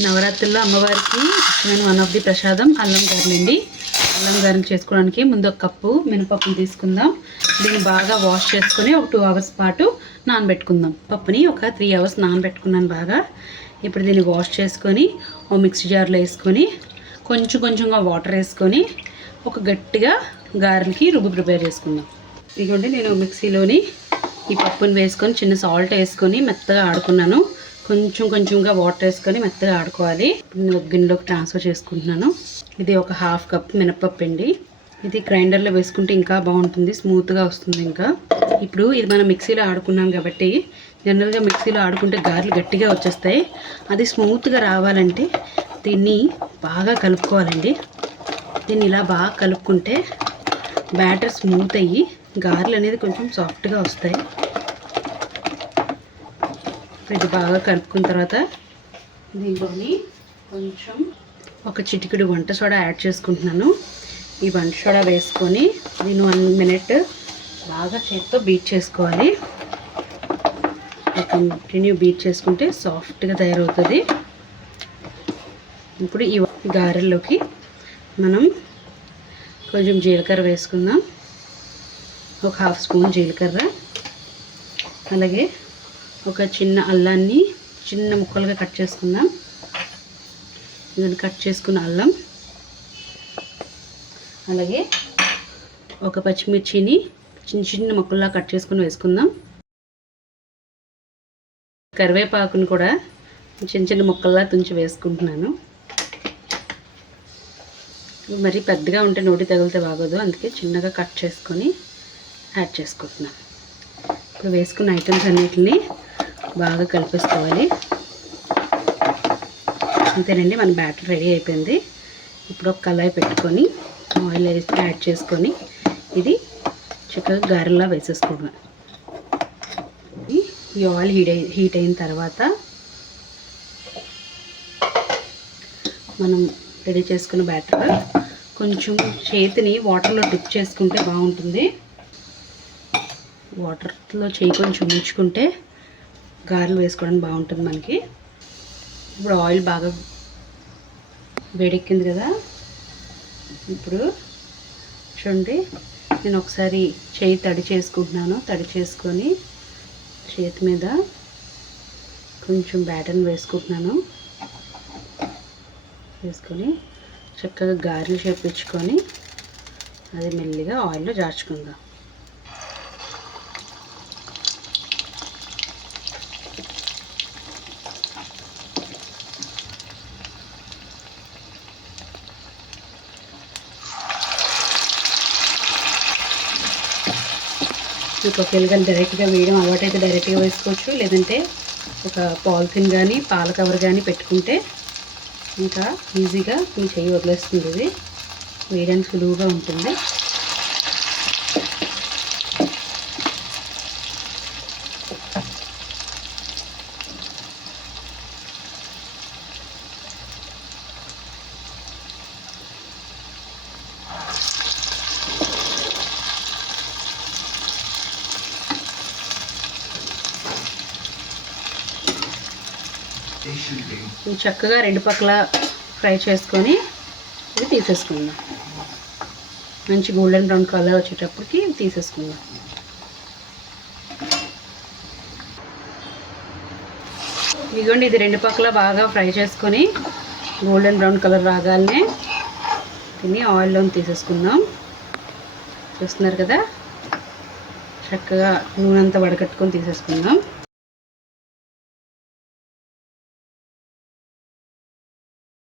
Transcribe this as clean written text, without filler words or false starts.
నవరాత్రుల్లో అమ్మవారికి ఇష్టమైన వన్ ఆఫ్ ది ప్రసాదం అల్లం గారెలు అండి. అల్లం గారెలు చేసుకోవడానికి ముందు ఒక కప్పు మినపప్పును తీసుకుందాం. దీన్ని బాగా వాష్ చేసుకొని ఒక 2 అవర్స్ పాటు నానబెట్టుకుందాం. పప్పుని ఒక 3 అవర్స్ నానబెట్టుకున్నాను బాగా. ఇప్పుడు దీన్ని వాష్ చేసుకొని ఓ మిక్సీ జార్లో వేసుకొని కొంచెం కొంచెంగా వాటర్ వేసుకొని ఒక గట్టిగా గారెలకి ప్రిపేర్ చేసుకుందాం. ఇదిగోండి, నేను మిక్సీలోని ఈ పప్పుని వేసుకొని చిన్న సాల్ట్ వేసుకొని మెత్తగా ఆడుకున్నాను. కొంచెం కొంచెంగా వాటర్ వేసుకొని మెత్తగా ఆడుకోవాలి. నేను ఒక గిన్నెలోకి ట్రాన్స్ఫర్ చేసుకుంటున్నాను. ఇది ఒక 1/2 కప్ మినపప్పు అండి. ఇది గ్రైండర్లో వేసుకుంటే ఇంకా బాగుంటుంది, స్మూత్గా వస్తుంది. ఇంకా ఇప్పుడు ఇది మనం మిక్సీలో ఆడుకున్నాం కాబట్టి జనరల్గా మిక్సీలో ఆడుకుంటే గారెలు గట్టిగా వచ్చేస్తాయి. అది స్మూత్గా రావాలంటే దీన్ని బాగా కలుపుకోవాలండి. దీన్ని ఇలా బాగా కలుపుకుంటే బ్యాటర్ స్మూత్ అయ్యి గారెలు అనేది కొంచెం సాఫ్ట్గా వస్తాయి. ఇది బాగా కలుపుకున్న తర్వాత దీంట్లోని కొంచెం ఒక చిటికెడు వంట సోడా యాడ్ చేసుకుంటున్నాను. ఈ వంట సోడా వేసుకొని దీన్ని 1 మినిట్ బాగా చేతితో బీట్ చేసుకోవాలి. కంటిన్యూ బీట్ చేసుకుంటే సాఫ్ట్గా తయారవుతుంది. ఇప్పుడు ఈ గారెల్లోకి మనం కొంచెం జీలకర్ర వేసుకుందాం. ఒక 1/2 స్పూన్ జీలకర్ర, అలాగే ఒక చిన్న అల్లాన్ని చిన్న ముక్కలుగా కట్ చేసుకుందాం. ఇదని కట్ చేసుకున్న అల్లం, అలాగే ఒక పచ్చిమిర్చిని చిన్న చిన్న ముక్కల్లా కట్ చేసుకుని వేసుకుందాం. కరివేపాకుని కూడా చిన్న చిన్న ముక్కల్లా తుంచి వేసుకుంటున్నాను. మరి పెద్దగా ఉంటే నోటి తగిలితే బాగోదు, అందుకే చిన్నగా కట్ చేసుకొని యాడ్ చేసుకుంటున్నాను. ఇప్పుడు వేసుకున్న ఐటమ్స్ అన్నిటిని బాగా కలిపేసుకోవాలి. అంతేనండి, మన బ్యాటర్ రెడీ అయిపోయింది. ఇప్పుడు ఒక కళాయి పెట్టుకొని ఆయిల్ యాడ్ చేసుకొని ఇది చక్కగా గారెలా వేసేసుకోవడం. ఈ ఆయిల్ హీట్ అయిన తర్వాత మనం రెడీ చేసుకున్న బ్యాటర్ కొంచెం చేతిని వాటర్లో డిప్ చేసుకుంటే బాగుంటుంది. వాటర్లో చేయి కొంచెం ముంచుకుంటే గారెలు వేసుకోవడానికి బాగుంటుంది మనకి. ఇప్పుడు ఆయిల్ బాగా వేడెక్కింది కదా. ఇప్పుడు చూడండి, నేను ఒకసారి చేయి తడి చేసుకుంటున్నాను. తడి చేసుకొని చేతి మీద కొంచెం బ్యాటర్ని వేసుకుంటున్నాను. వేసుకొని చక్కగా గారెలు షేప్ ఇచ్చుకొని అది మెల్లిగా ఆయిల్లో జార్చుకుందాం. మీకు ఒకవేళ కానీ డైరెక్ట్గా వేయడం అలవాటైతే డైరెక్ట్గా వేసుకోవచ్చు, లేదంటే ఒక పాలిథిన్ కానీ పాల కవర్ కానీ పెట్టుకుంటే ఇంకా ఈజీగా మీ చెయ్యి వదిలేస్తుంది. ఇది వేయడానికి సులువుగా ఉంటుంది. చక్కగా 2 పక్కల ఫ్రై చేసుకొని ఇది తీసేసుకుందాం. మంచి గోల్డెన్ బ్రౌన్ కలర్ వచ్చేటప్పటికి తీసేసుకుందాం. ఇదిగోండి, ఇది 2 పక్కల బాగా ఫ్రై చేసుకొని గోల్డెన్ బ్రౌన్ కలర్ రాగానే దీన్ని ఆయిల్లో తీసేసుకుందాం. చూస్తున్నారు కదా, చక్కగా నూనె అంతా వడకట్టుకొని తీసేసుకుందాం.